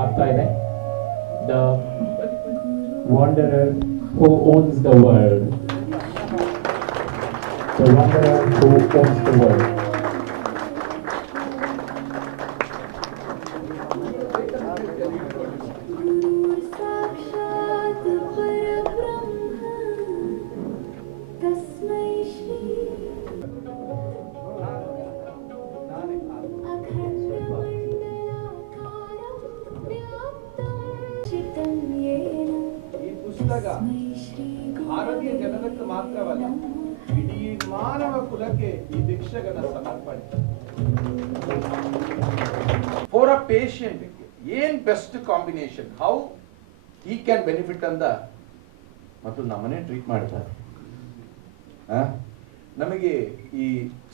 ಆಗ್ತಾ ಇದೆ. The wanderer who owns the world. The wanderer who owns the world. ಪುಸ್ತಕ ಭಾರತೀಯ ಜನರಕ್ಕೆ ಮಾತ್ರವಲ್ಲ, ಇಡೀ ಮಾನವ ಕುಲಕ್ಕೆ ಈ ಭಿಕ್ಷಕನ ಸಮರ್ಪಣೆ. ಫಾರ್ ಅ ಪೇಷಂಟ್ ಏನ್ best combination, how he can benefit ಅಂತ ಮತ್ತು ನಮ್ಮನ್ನೇ ಟ್ರೀಟ್ ಮಾಡ್ತಾರೆ. ನಮಗೆ ಈ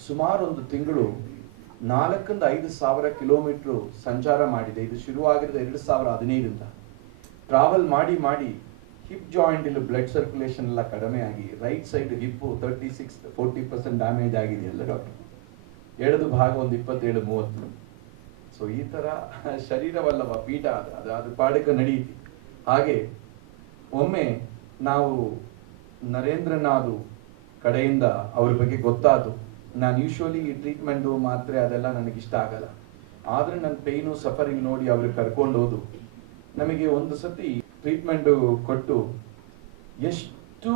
ಸುಮಾರು ಒಂದು ತಿಂಗಳು 4,500 ಕಿಲೋಮೀಟರ್ ಸಂಚಾರ ಮಾಡಿದೆ. ಇದು ಶುರುವಾಗಿರೋದು 2015 ಟ್ರಾವೆಲ್ ಮಾಡಿ ಮಾಡಿ ಹಿಪ್ ಜಾಯಿಂಟ್ ಇಲ್ಲಿ ಬ್ಲಡ್ ಸರ್ಕ್ಯುಲೇಷನ್ ಎಲ್ಲ ಕಡಿಮೆ ಆಗಿ ರೈಟ್ ಸೈಡ್ ಹಿಪ್ 36-40% ಡ್ಯಾಮೇಜ್ ಆಗಿದೆ ಎಲ್ಲ ಡಾಕ್ಟರ್. ಎಡದು ಭಾಗ ಒಂದು 27-30. ಸೊ ಈ ತರ ಶರೀರವಲ್ಲವ ಪೀಠ ಅದು ಪಾಡಕ ನಡೆಯಿತು. ಹಾಗೆ ಒಮ್ಮೆ ನಾವು ನರೇಂದ್ರನಾಥ್ ಕಡೆಯಿಂದ ಅವ್ರ ಬಗ್ಗೆ ಗೊತ್ತಾದ್ದು. ನಾನು ಯೂಶುವಲಿ ಈ ಟ್ರೀಟ್ಮೆಂಟು ಮಾತ್ರೆ ಅದೆಲ್ಲ ನನಗೆ ಇಷ್ಟ ಆಗಲ್ಲ. ಆದ್ರೆ ನನ್ನ ಪೇಯ್ನು ಸಫರಿಂಗ್ ನೋಡಿ ಅವ್ರಿಗೆ ಕರ್ಕೊಂಡು ಹೋದು ನಮಗೆ ಒಂದು ಸತಿ ಟ್ರೀಟ್ಮೆಂಟ್ ಕೊಟ್ಟು ಎಷ್ಟು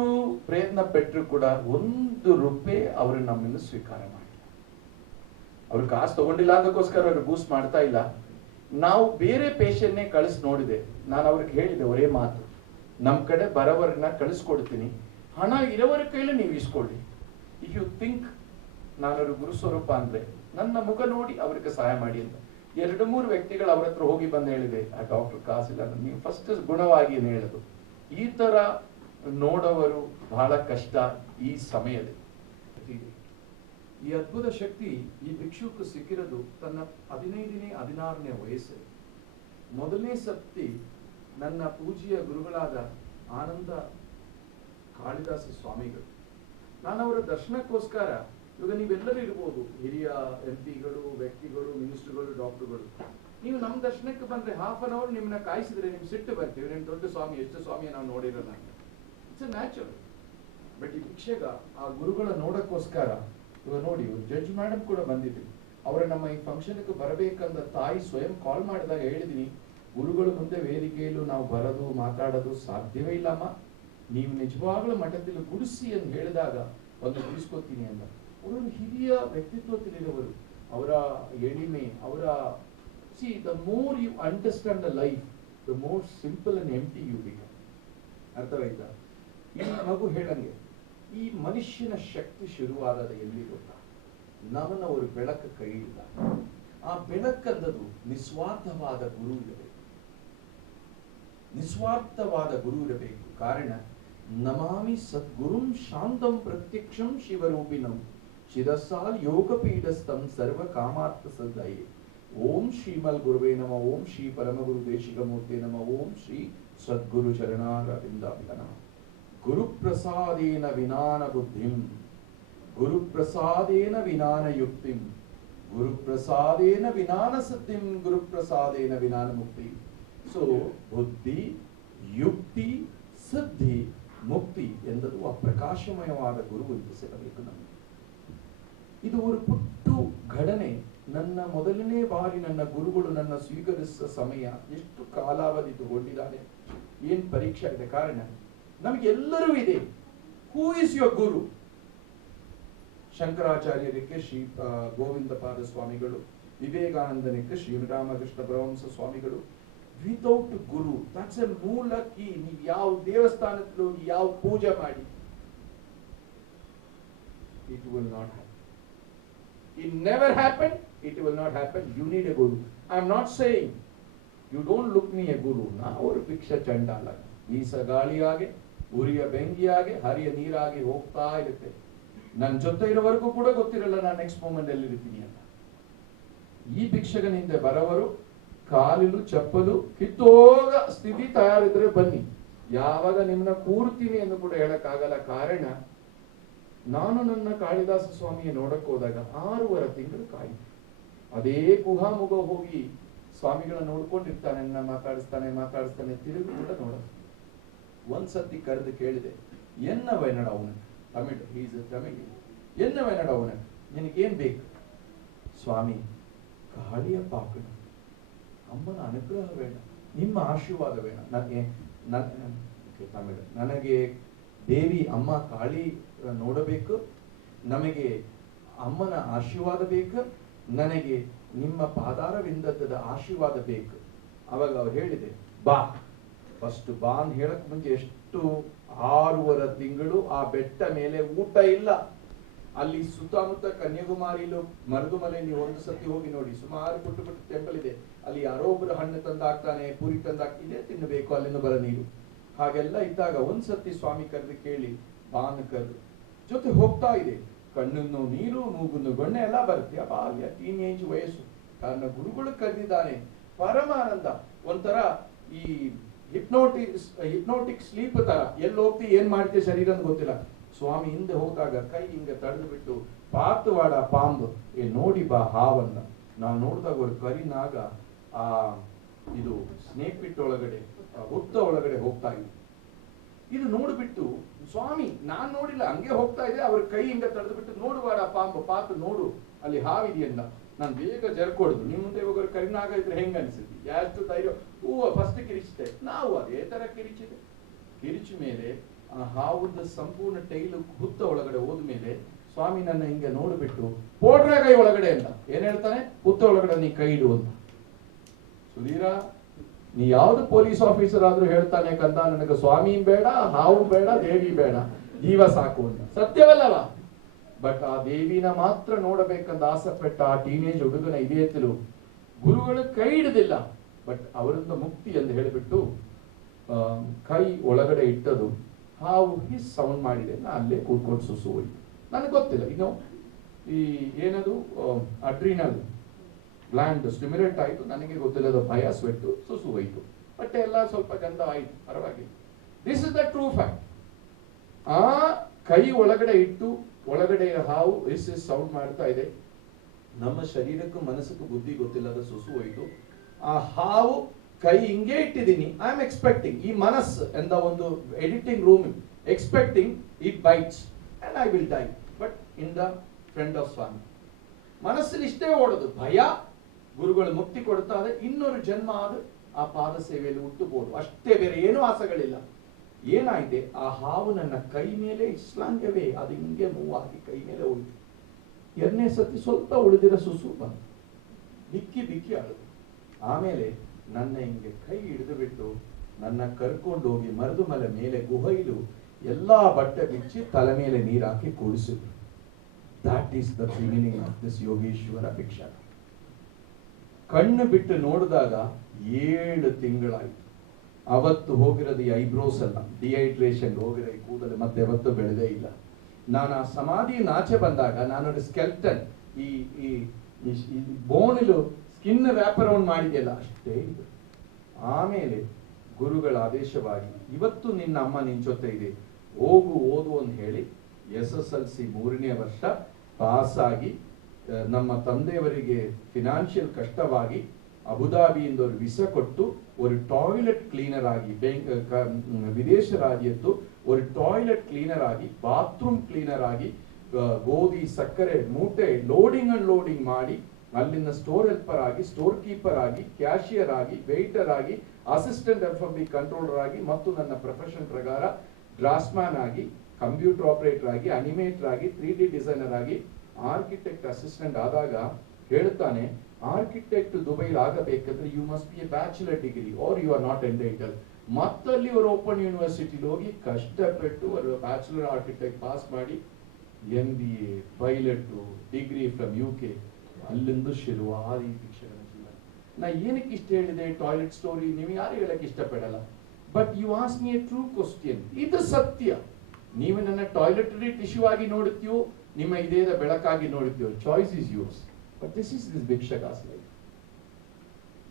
ಪ್ರಯತ್ನ ಪಟ್ಟರು ಕೂಡ ₹1 ಅವರು ನಮ್ಮಿಂದ ಸ್ವೀಕಾರ ಮಾಡಿಲ್ಲ. ಅವ್ರು ಕಾಸು ತಗೊಂಡಿಲ್ಲ ಅದಕ್ಕೋಸ್ಕರ ಅವ್ರು ಬೂಸ್ಟ್ ಮಾಡ್ತಾ ಇಲ್ಲ. ನಾವು ಬೇರೆ ಪೇಷಂಟ್ನೇ ಕಳಿಸಿ ನೋಡಿದೆ. ನಾನು ಅವ್ರಿಗೆ ಹೇಳಿದೆ ಒರೇ ಮಾತು, ನಮ್ಮ ಕಡೆ ಬರೋವರ್ಗನ್ನ ಕಳಿಸ್ಕೊಡ್ತೀನಿ, ಹಣ ಇರೋವರ ಕೈಲಿ ನೀವು ಇಸ್ಕೊಳ್ಳಿ. ಇಫ್ ಯು ಥಿಂಕ್ ನಾನು ಗುರು ಸ್ವರೂಪ ಅಂದ್ರೆ ನನ್ನ ಮುಖ ನೋಡಿ ಅವ್ರಿಗೆ ಸಹಾಯ ಮಾಡಿ ಅಂತ 2-3 ವ್ಯಕ್ತಿಗಳು ಅವ್ರ ಹತ್ರ ಹೋಗಿ ಬಂದು ಹೇಳಿದೆ, ಆ ಡಾಕ್ಟರ್ ಕಾಸಿಲ್ಲ, ನೀವು ಫಸ್ಟ್ ಗುಣವಾಗಿ ಏನು ಹೇಳೋದು. ಈ ತರ ನೋಡೋವರು ಬಹಳ ಕಷ್ಟ ಈ ಸಮಯದಲ್ಲಿ. ಈ ಅದ್ಭುತ ಶಕ್ತಿ ಈ ಭಿಕ್ಷುಕ ಸಿಕ್ಕಿರೋದು ತನ್ನ 15ನೇ-16ನೇ ವಯಸ್ಸಲ್ಲಿ. ಮೊದಲನೇ ಸತಿ ನನ್ನ ಪೂಜ್ಯ ಗುರುಗಳಾದ ಆನಂದ ಕಾಳಿದಾಸ ಸ್ವಾಮಿಗಳು, ನಾನು ಅವರ ದರ್ಶನಕ್ಕೋಸ್ಕರ, ಇವಾಗ ನೀವೆಲ್ಲರೂ ಇರ್ಬೋದು, ಹಿರಿಯ MP ಗಳು, ವ್ಯಕ್ತಿಗಳು, ಮಿನಿಸ್ಟರ್ಗಳು, ಡಾಕ್ಟರ್ಗಳು, ನೀವು ನಮ್ಮ ದರ್ಶನಕ್ಕೆ ಬಂದ್ರೆ ½ an hour ನಿಮ್ಮನ್ನ ಕಾಯಿಸಿದ್ರೆ ನಿಮ್ಗೆ ಸಿಟ್ಟು ಬರ್ತೀವಿ. ನಿಮ್ಮ ದೊಡ್ಡ ಸ್ವಾಮಿ, ಎಷ್ಟು ಸ್ವಾಮಿ ನಾವು ನೋಡಿರಲ್ಲ. It's a natural. ಬಟ್ ಈ ಭಿಕ್ಷೆಗ ಆ ಗುರುಗಳ ನೋಡಕ್ಕೋಸ್ಕರ ಇವಾಗ ನೋಡಿ, ಜಡ್ಜ್ ಮೇಡಮ್ ಕೂಡ ಬಂದಿದ್ರು. ಅವರ ನಮ್ಮ ಈ ಫಂಕ್ಷನ್ಗೆ ಬರಬೇಕಂದ ತಾಯಿ ಸ್ವಯಂ ಕಾಲ್ ಮಾಡಿದಾಗ ಹೇಳಿದೀನಿ, ಗುರುಗಳು ಮುಂದೆ ವೇದಿಕೆಯಲ್ಲೂ ನಾವು ಬರೋದು ಮಾತಾಡೋದು ಸಾಧ್ಯವೇ ಇಲ್ಲಮ್ಮ, ನೀವು ನಿಜವಾಗ್ಲೂ ಮಠದಲ್ಲಿ ಗುಡಿಸಿ ಅಂತ ಹೇಳಿದಾಗ ಒಂದು ಗುಡಿಸ್ಕೋತೀನಿ ಅಂತ. ಅವರು ಹಿರಿಯ ವ್ಯಕ್ತಿತ್ವ ತಿಳಿದವರು. ಅವರ ಎಳಿಮೆ, ಅವರ the more you understand the life, the more simple and empty you become. ಅರ್ಥವಾಯ್ತಾ? ಈ ಮಗು ಹೇಳಂಗೆ ಈ ಮನುಷ್ಯನ ಶಕ್ತಿ ಶುರುವಾದ ಎಲ್ಲಿ ಗೊತ್ತಾ? ನಮ್ಮನ್ನ ಅವರು ಬೆಳಕು ಕೈ ಇಲ್ಲ. ಆ ಬೆಳಕಂದದು ನಿಸ್ವಾರ್ಥವಾದ ಗುರು ಇರಬೇಕು. ನಿಸ್ವಾರ್ಥವಾದ ಗುರು ಇರಬೇಕು. ಕಾರಣ ನಮಾಮಿ ಸದ್ಗುರುಂ ಶಾಂತಂ ಪ್ರತ್ಯಕ್ಷಂ ಶಿವರೂಪಿಣಂ ಶಿರಸಾಲ್ ಯೋಗಪೀಠಸ್ಥಂ ಸರ್ವ ಕಾಮಾರ್ಥ ಸದಯೇ. ಓಂ ಶ್ರೀಮಲ್ ಗುರುವೇ ನಮ. ಓಂ ಶ್ರೀ ಪರಮಗುರು ದೇಶಿಕ ಮೂರ್ತಿ ನಮ. ಓಂ ಶ್ರೀ ಸದ್ಗುರು ಚರಣಾರವಿಂದಾಭಿಗಣ. ಗುರುಪ್ರಸಾದೇನ ವಿನಾನ ಬುದ್ಧಿಂ, ಗುರುಪ್ರಸಾದೇನ ವಿನಾನ ಯುಕ್ತಿಂ, ಗುರುಪ್ರಸಾದೇನ ವಿನಾನ ಸಿದ್ಧಿಂ, ಗುರುಪ್ರಸಾದೇನ ವಿನಾನ ಮುಕ್ತಿ. ಸೊ ಬುದ್ಧಿ, ಯುಕ್ತಿ, ಸಿದ್ಧಿ, ಮುಕ್ತಿ ಎಂಬುದು ಆ ಪ್ರಕಾಶಮಯವಾದ ಗುರು ಎಂದು ಸಿಗಬೇಕು ನಮಗೆ. ಇದು ಒಂದು ಪುಟ್ಟು ಘಟನೆ. ನನ್ನ ಮೊದಲನೇ ಬಾರಿ ನನ್ನ ಗುರುಗಳು ನನ್ನ ಸ್ವೀಕರಿಸಿದ ಸಮಯ ಎಷ್ಟು ಕಾಲಾವಧಿ ತಗೊಂಡಿದ್ದಾರೆ, ಏನ್ ಪರೀಕ್ಷೆ ಇದೆ. ಕಾರಣ ನಮಗೆಲ್ಲರೂ ಇದೆ. ಹೂ ಇಸ್ ಯುವರ್ ಗುರು? ಶಂಕರಾಚಾರ್ಯರಿಗೆ ಶ್ರೀ ಗೋವಿಂದ ಪಾದ ಸ್ವಾಮಿಗಳು, ವಿವೇಕಾನಂದನಿಗೆ ಶ್ರೀರಾಮಕೃಷ್ಣ ಪರಮಹಂಸ ಸ್ವಾಮಿಗಳು. ವಿತೌಟ್ ಗುರು, ದಟ್ಸ್ ಎ ಮೂಲ ಕೀ. ನೀವು ಯಾವ ದೇವಸ್ಥಾನಕ್ಕೆ ಹೋಗಿ ಯಾವ ಪೂಜೆ ಮಾಡಿ, it will not happen. It never happened, it will not happen. You need a guru. I am not saying you don't look me a guru. Na ಅವರು ಭಿಕ್ಷಾ ಚಂಡಾಲ, ಈಸ ಗಾಳಿಯಾಗೆ, ಉರಿಯ ಬೆಂಕಿಯಾಗೆ, ಹರಿಯ ನೀರಾಗೆ ಹೋಗ್ತಾ ಇರುತ್ತೆ. ನನ್ನ ಜೊತೆ ಇರೋವರೆಗೂ ಕೂಡ ಗೊತ್ತಿರಲ್ಲ ನಾನು ನೆಕ್ಸ್ಟ್ ಮೂಮೆಂಟ್ ಎಲ್ಲಿರ್ತೀನಿ ಅಂತ. ಈ ಭಿಕ್ಷಕನಿಂದ ಬರೋವರು ಕಾಲಿಲು ಚಪ್ಪಲು ಕಿತ್ತೋಗ ಸ್ಥಿತಿ ತಯಾರಿದ್ರೆ ಬನ್ನಿ, ಯಾವಾಗ ನಿಮ್ಮನ್ನ ಕೂರ್ತೀನಿ ಎಂದು ಕೂಡ ಹೇಳಕ್ಕಾಗಲ್ಲ. ಕಾರಣ ನಾನು ನನ್ನ ಕಾಳಿದಾಸ ಸ್ವಾಮಿಯ ನೋಡಕ್ ಹೋದಾಗ 6.5 ತಿಂಗಳು ಕಾಯಿತು. ಅದೇ ಗುಹಾಮುಗ ಹೋಗಿ ಸ್ವಾಮಿಗಳ ನೋಡ್ಕೊಂಡಿರ್ತಾನೆ, ನನ್ನ ಮಾತಾಡಿಸ್ತಾನೆ ತಿರುಗಿ ಕೂಡ ನೋಡೋದು. ಒಂದ್ಸತಿ ಕರೆದು ಕೇಳಿದೆ, ಎನ್ನ ವಯನಾಡ ಅವನಿಗೆ ತಮಿಳ್, ಈಸ್ ತಮಿಳ್, ಎನ್ನ ವಯನಾಡ ಅವನಿಗೆ ನಿನಗೇನ್ ಬೇಕು? ಸ್ವಾಮಿ, ಕಾಳಿಯ ಪಾಕಣ, ಅಮ್ಮನ ಅನುಗ್ರಹ ಬೇಡ, ನಿಮ್ಮ ಆಶೀರ್ವಾದ ಬೇಡ ನನಗೆ. ತಮಿಳು, ನನಗೆ ದೇವಿ ಅಮ್ಮ ಕಾಳಿ ನೋಡಬೇಕು, ನಮಗೆ ಅಮ್ಮನ ಆಶೀರ್ವಾದ ಬೇಕು, ನನಗೆ ನಿಮ್ಮ ಪಾದಾರವಿಂದದ ಆಶೀರ್ವಾದ ಬೇಕು. ಅವಾಗ ಅವ್ರು ಹೇಳಿದೆ, ಬಾ. ಫಸ್ಟ್ ಬಾ ಅಂತ ಹೇಳಕ್ ಮುಂಚೆ ಎಷ್ಟು 6.5 ತಿಂಗಳು ಆ ಬೆಟ್ಟ ಮೇಲೆ ಊಟ ಇಲ್ಲ. ಅಲ್ಲಿ ಸುತ್ತಮುತ್ತ ಕನ್ಯಾಕುಮಾರಿಲು ಮರುದುಮಲೆ ನೀವು ಒಂದು ಸತಿ ಹೋಗಿ ನೋಡಿ, ಸುಮಾರು ಪುಟ್ಟ ಟೆಂಪಲ್ ಇದೆ. ಅಲ್ಲಿ ಯಾರೋ ಒಬ್ರು ಹಣ್ಣು ತಂದಾಕ್ತಾನೆ, ಪೂರಿ ತಂದಾಕ್ತಿದೆ, ತಿನ್ನಬೇಕು, ಅಲ್ಲಿಂದ ಬರ ನೀರು. ಹಾಗೆಲ್ಲ ಇದ್ದಾಗ ಒಂದ್ಸತಿ ಸ್ವಾಮಿ ಕರೆದು ಕೇಳಿ, ಬಾನ್ ಕರೆದು ಜೊತೆ ಹೋಗ್ತಾ ಇದೆ. ಕಣ್ಣನ್ನು ನೀರು, ಮೂಗುನ್ನು ಗೊಣ್ಣೆ ಎಲ್ಲ ಬರುತ್ತೆ. ಆ ಬಾಲ್ಯ ಟೀನೇಜ್ ವಯಸ್ಸು. ಕಾರಣ ಗುರುಗಳು ಕರೆದಿದ್ದಾನೆ. ಪರಮಾನಂದ. ಒಂಥರ ಈ ಹಿಪ್ನೋಟಿಕ್ ಸ್ಲೀಪ್ ತರ. ಎಲ್ಲಿ ಹೋಗ್ತಿ, ಏನ್ ಮಾಡ್ತೀವಿ ಶರೀರ ಅಂತ ಗೊತ್ತಿಲ್ಲ. ಸ್ವಾಮಿ ಹಿಂದೆ ಹೋದಾಗ ಕೈ ಹಿಂಗೆ ತಡೆದು ಬಿಟ್ಟು, ಪಾತವಾಡ ಪಾಂಬು ನೋಡಿ ಬಾ ಹಾವನ್ನ. ನಾವು ನೋಡಿದಾಗ ಒಂದು ಕರಿನಾಗ ಆ ಇದು ಸ್ನೇಕ್ ಪಿಟ್ ಒಳಗಡೆ, ಹುತ್ತ ಒಳಗಡೆ ಹೋಗ್ತಾ ಇದೆ. ಇದು ನೋಡ್ಬಿಟ್ಟು ಸ್ವಾಮಿ, ನಾನ್ ನೋಡಿಲ್ಲ, ಹಂಗೆ ಹೋಗ್ತಾ ಇದೆ. ಅವ್ರ ಕೈ ಹಿಂಗ ತಡೆದು ಬಿಟ್ಟು, ನೋಡುವಾಡ ಪಾಂಬು, ಪಾತು ನೋಡು ಅಲ್ಲಿ ಹಾವಿದೆಯಲ್ಲ. ನಾನು ಬೇಗ ಜರ್ಕೊಡುದು. ನಿಮ್ ಮುಂದೆ ಹೋಗೋರು ಕರಿನಾಗ ಇದ್ರೆ ಹೆಂಗ ಅನ್ಸುತ್ತೆ? ಎಷ್ಟು ಧೈರ್ಯ. ಫಸ್ಟ್ ಕಿರಿಚಿದೆ, ನಾವು ಅದೇ ತರ ಕಿರಿಚಿದೆ. ಕಿರಿಚ ಮೇಲೆ ಆ ಹಾವುದ ಸಂಪೂರ್ಣ ಟೈಲು ಹುತ್ತ ಒಳಗಡೆ ಹೋದ್ಮೇಲೆ ಸ್ವಾಮಿ ನನ್ನ ಹಿಂಗೆ ನೋಡ್ಬಿಟ್ಟು, ಪೋಡ್ರ ಕೈ ಒಳಗಡೆ ಅಂತ ಏನ್ ಹೇಳ್ತಾನೆ, ಹುತ್ತ ಒಳಗಡೆ ನೀ ಕೈ ಇಡು ಅಂತ. ಸುಧೀರ, ನೀ ಯಾವ್ದು ಪೊಲೀಸ್ ಆಫೀಸರ್ ಆದ್ರೂ ಹೇಳ್ತಾನೆ ಕಂದ, ನನಗೆ ಸ್ವಾಮಿ ಬೇಡ, ಹಾವು ಬೇಡ, ದೇವಿ ಬೇಡ, ಜೀವ ಸಾಕು ಅಂತ. ಸತ್ಯವಲ್ಲವಾ? ಬಟ್ ಆ ದೇವಿನ ಮಾತ್ರ ನೋಡಬೇಕಂತ ಆಸೆಪಟ್ಟ ಆ ಟೀನೇಜ್ ಹುಡುಗನ ಇದೆಯತ್ತಲು ಗುರುಗಳು ಕೈ ಹಿಡಿದಿಲ್ಲ. ಬಟ್ ಅವರಿಂದ ಮುಕ್ತಿ ಎಂದು ಹೇಳಿಬಿಟ್ಟು ಕೈ ಒಳಗಡೆ ಇಟ್ಟದು. ಹಾವು ಹಿಸ್ ಸೌಂಡ್ ಮಾಡಿದೆ. ನಾ ಅಲ್ಲೇ ಕೂತ್ಕೊಂಡು ಸುಸು ಹೋಯ್ತು. ನನಗೆ ಗೊತ್ತಿಲ್ಲ ಇನ್ನು ಈ ಏನದು ಅಡ್ರಿನಲ್ ಗ್ಲ್ಯಾಂಡ್ ಸ್ಟಿಮ್ಯುಲೇಟ್ ಆಯ್ತು. ನನಗೆ ಗೊತ್ತಿಲ್ಲದ ಭಯ, ಸ್ವೆಟ್ಟು, ಸುಸು ಹೋಯ್ತು. ಬಟ್ಟೆ ಎಲ್ಲ ಸ್ವಲ್ಪ ಗಂಧ ಆಯ್ತು, ಪರವಾಗಿಲ್ಲ. This is the true fact. ಆ ಕೈ ಒಳಗಡೆ ಇಟ್ಟು ಒಳಗಡೆ ಹಾವು ಇಸ್ ಸೌಂಡ್ ಮಾಡ್ತಾ ಇದೆ. ನಮ್ಮ ಶರೀರಕ್ಕೂ ಮನಸ್ಸಕ್ಕೂ ಬುದ್ಧಿ ಗೊತ್ತಿಲ್ಲದ ಸುಸು ಹೋಯ್ತು. ಆ ಹಾವು ಕೈ ಹಿಂಗೆ ಇಟ್ಟಿದ್ದೀನಿ. ಐ ಆಮ್ ಎಕ್ಸ್ಪೆಕ್ಟಿಂಗ್, ಈ ಮನಸ್ಸು ಎಂದ ಒಂದು editing room expecting it bites and I will die. But in the friend of Swami ಮನಸ್ಸಲ್ಲಿ ಇಷ್ಟೇ ಓಡೋದು, ಭಯ. ಗುರುಗಳು ಮುಕ್ತಿ ಕೊಡ್ತಾರೆ, ಇನ್ನೊಂದು ಜನ್ಮ ಆದ ಆ ಪಾದ ಸೇವೆಯಲ್ಲಿ ಹುಟ್ಟುಬೋದು ಅಷ್ಟೇ, ಬೇರೆ ಏನೂ ಆಸೆಗಳಿಲ್ಲ. ಏನಾಯ್ತೆ, ಆ ಹಾವು ನನ್ನ ಕೈ ಮೇಲೆ ಇಸ್ಲಾಂಗವೇ ಅದು ಹಿಂಗೆ ಮೂವ್ ಆಗಿ ಕೈ ಮೇಲೆ ಹೋಯ್ತು. 2ನೇ ಸತಿ ಸ್ವಲ್ಪ ಉಳಿದಿರೋ ಸುಸು ಬಂತು. ಬಿಕ್ಕಿ ಅಳುದು. ಆಮೇಲೆ ನನ್ನ ಹಿಂಗೆ ಕೈ ಹಿಡಿದು ಬಿಟ್ಟು ನನ್ನ ಕರ್ಕೊಂಡು ಹೋಗಿ ಮರುದುಮಲೆ ಮೇಲೆ ಗುಹೈಲು ಎಲ್ಲಾ ಬಟ್ಟೆ ಬಿಚ್ಚಿ ತಲೆ ಮೇಲೆ ನೀರು ಹಾಕಿ ಕೂಡಿಸಿದ್ರು. That is the beginning of this Yogishwara bhiksha. ಕಣ್ಣು ಬಿಟ್ಟು ನೋಡಿದಾಗ 7 ತಿಂಗಳಾಯ್ತು. ಅವತ್ತು ಹೋಗಿರೋದು ಈ ಐಬ್ರೋಸ್ ಅಲ್ಲ, ಡಿಹೈಡ್ರೇಷನ್ ಹೋಗಿರೋ ಈ ಕೂದಲು ಮತ್ತೆ ಯಾವತ್ತು ಬೆಳೆದೇ ಇಲ್ಲ. ನಾನು ಆ ಸಮಾಧಿ ನಾಚೆ ಬಂದಾಗ ನಾನೊಂದು ಸ್ಕೆಲ್ಟನ್, ಈ ಬೋನಿಲು ಸ್ಕಿನ್ ವ್ಯಾಪರವನ್ನು ಮಾಡಿದೆಯಲ್ಲ ಅಷ್ಟೇ ಇದು. ಆಮೇಲೆ ಗುರುಗಳ ಆದೇಶವಾಗಿ ಇವತ್ತು ನಿನ್ನ ಅಮ್ಮ ನಿನ್ ಜೊತೆ ಇದೆ, ಹೋಗು ಓದು ಅಂತ ಹೇಳಿ SSLC 3ನೇ ವರ್ಷ ಪಾಸ್ ಆಗಿ, ನಮ್ಮ ತಂದೆಯವರಿಗೆ ಫಿನಾನ್ಷಿಯಲ್ ಕಷ್ಟವಾಗಿ ಅಬುದಾಬಿಯಿಂದ ஒரு ವಿಸಾ ಕೊಟ್ಟು ஒரு ಟಾಯ್ಲೆಟ್ ಕ್ಲೀನರ್ ಆಗಿ, ವಿದೇಶ ರಾಜ್ಯದ್ದು ஒரு ಟಾಯ್ಲೆಟ್ ಕ್ಲೀನರ್ ಆಗಿ, ಬಾತ್ರೂಮ್ ಕ್ಲೀನರ್ ಆಗಿ, ಗೋಧಿ ಸಕ್ಕರೆ ಮೂಟೆ ಲೋಡಿಂಗ್ ಅಂಡ್ ಲೋಡಿಂಗ್ ಮಾಡಿ, ಅಲ್ಲಿಂದ ಸ್ಟೋರ್ ಹೆಲ್ಪರ್ ಆಗಿ, ಸ್ಟೋರ್ ಕೀಪರ್ ಆಗಿ, ಕ್ಯಾಶಿಯರ್ ಆಗಿ, ವೇಟರ್ ಆಗಿ, ಅಸಿಸ್ಟೆಂಟ್ FMB ಕಂಟ್ರೋಲರ್ ಆಗಿ, ಮತ್ತು ನನ್ನ ಪ್ರೊಫೆಷನ್ ಪ್ರಕಾರ ಡ್ರಾಫ್ಟ್ಸ್ಮ್ಯಾನ್ ಆಗಿ, ಕಂಪ್ಯೂಟರ್ ಆಪರೇಟರ್ ಆಗಿ, ಅನಿಮೇಟರ್ ಆಗಿ, 3D ಡಿಸೈನರ್ ಆಗಿ, ಆರ್ಕಿಟೆಕ್ಟ್ ಅಸಿಸ್ಟೆಂಟ್ ಆದಾಗ ಹೇಳ್ತಾನೆ, ಆರ್ಕಿಟೆಕ್ಟ್ ದುಬೈಲಿ ಆಗಬೇಕಂದ್ರೆ you must be a bachelor degree or you are not entitle. ಮತ್ತಲ್ಲಿ ಅವರು ಓಪನ್ ಯೂನಿವರ್ಸಿಟಿಲಿ ಹೋಗಿ ಕಷ್ಟಪಟ್ಟು ಅವರು ಬ್ಯಾಚುಲರ್ ಆರ್ಕಿಟೆಕ್ಟ್ ಪಾಸ್ ಮಾಡಿ MBA, pilot degree from UK. ಅಲ್ಲಿಂದ ಶುರುವಾದ ಈ ಶಿಕ್ಷಣ ಜೀವನ. ನಾ ಏನಕ್ಕೆ ಇಷ್ಟ ಹೇಳಿದೆ ಟಾಯ್ಲೆಟ್ ಸ್ಟೋರಿ, ನೀವು ಯಾರು ಹೇಳಕ್ ಇಷ್ಟಪಡಲ್ಲ. But you ask me a true question. ಇದು ಸತ್ಯ. ನೀವು ನನ್ನ ಟಾಯ್ಲೆಟರಿ ಟಿಶ್ಯೂ ಆಗಿ ನೋಡುತ್ತೀವೋ, ನಿಮ್ಮ ಇದೇದ ಬೆಳಕಾಗಿ ನೋಡುತ್ತೀವೋ, choice is yours. But this is this ಭಿಕ್ಷಕಾಸ್ ಲೈಫ್.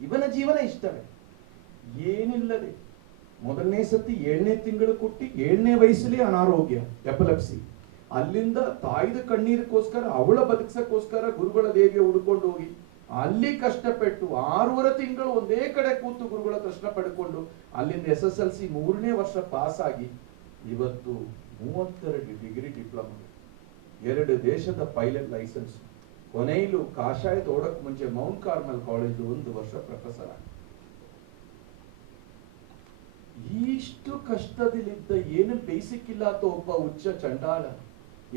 ಇವನ ಜೀವನ ಇಷ್ಟವೇ, ಏನಿಲ್ಲದೆ ಮೊದಲನೇ ಸತಿ 7ನೇ ತಿಂಗಳು ಕೊಟ್ಟಿ 7ನೇ ವಯಸ್ಸಲ್ಲಿ ಅನಾರೋಗ್ಯ, ಎಪಿಲೆಪ್ಸಿ. ಅಲ್ಲಿಂದ ತಾಯಿದ ಕಣ್ಣೀರಿಗೋಸ್ಕರ, ಅವಳ ಬದುಕ್ಸಕ್ಕೋಸ್ಕರ ಗುರುಗಳ ದೇವಿಯ ಹುಡ್ಕೊಂಡು ಹೋಗಿ ಅಲ್ಲಿ ಕಷ್ಟಪಟ್ಟು 6.5 ತಿಂಗಳು ಒಂದೇ ಕಡೆ ಕೂತು ಗುರುಗಳ ಪ್ರಶ್ನೆ ಪಡ್ಕೊಂಡು ಅಲ್ಲಿಂದ SSLC 3ನೇ ವರ್ಷ ಪಾಸ್ ಆಗಿ ಇವತ್ತು 32 ಡಿಗ್ರಿ ಡಿಪ್ಲೊಮಾ, 2 ದೇಶದ ಪೈಲಟ್ ಲೈಸೆನ್ಸ್, ಕೊನೆಯಲು ಕಾಷಾಯ ಓಡಕ್ ಮುಂಚೆ ಮೌಂಟ್ ಕಾರ್ಮಲ್ ಕಾಲೇಜ್ 1 ವರ್ಷ ಪ್ರೊಫೆಸರ್ ಆಗಿ. ಇಷ್ಟು ಕಷ್ಟದಲ್ಲಿದ್ದ ಏನು ಬೇಸಿಕ್ ಇಲ್ಲ ಅಂತ ಒಬ್ಬ ಹುಚ್ಚ ಚಂಡಾಳ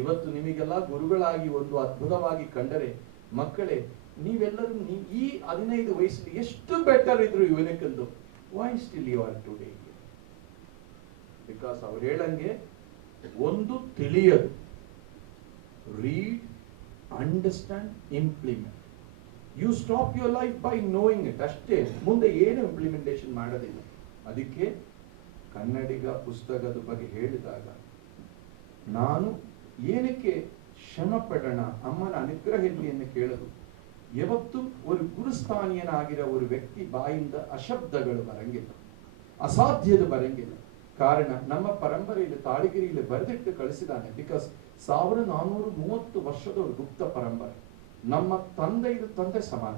ಇವತ್ತು ನಿಮಗೆಲ್ಲ ಗುರುಗಳಾಗಿ ಒಂದು ಅದ್ಭುತವಾಗಿ ಕಂಡರೆ, ಮಕ್ಕಳೇ ನೀವೆಲ್ಲರೂ ಈ 15 ವಯಸ್ಸಲ್ಲಿ ಎಷ್ಟು ಬೆಟರ್ ಇದ್ರು ಇವನಕ್ಕೆಂದು, why still you are today? Because ಅವ್ರು ಹೇಳಂಗೆ ಒಂದು ತಿಳಿಯದು, read, understand, implement. You stop your life by knowing it ಅಷ್ಟೇ, ಮುಂದೆ ಏನು ಇಂಪ್ಲಿಮೆಂಟೇಶನ್ ಮಾಡೋದಿಲ್ಲ. ಅದಕ್ಕೆ ಕನ್ನಡಿಗ ಪುಸ್ತಕದ ಬಗ್ಗೆ ಹೇಳಿದಾಗ ನಾನು ಏನಕ್ಕೆ ಶ್ರಮ ಪಡೋಣ, ಅಮ್ಮನ ಅನುಗ್ರಹ ಇರಲಿ ಕೇಳೋದು. ಯಾವತ್ತು ಒಂದು ಗುರುಸ್ಥಾನೀಯನಾಗಿರೋ ಒಂದು ವ್ಯಕ್ತಿ ಬಾಯಿಂದ ಅಶಬ್ದಗಳು ಬರಂಗಿಲ್ಲ, ಅಸಾಧ್ಯದ ಬರಂಗಿಲ್ಲ. ಕಾರಣ ನಮ್ಮ ಪರಂಪರೆಯಲ್ಲಿ ತಾಳಿಗಿರಿಯಲ್ಲಿ ಬರೆದಿಟ್ಟು ಕಳಿಸಿದ್ದಾನೆ. ಬಿಕಾಸ್ 1430 ವರ್ಷದ ಒಂದು ಗುಪ್ತ ಪರಂಪರೆ. ನಮ್ಮ ತಂದೆ ಸಮಾನ.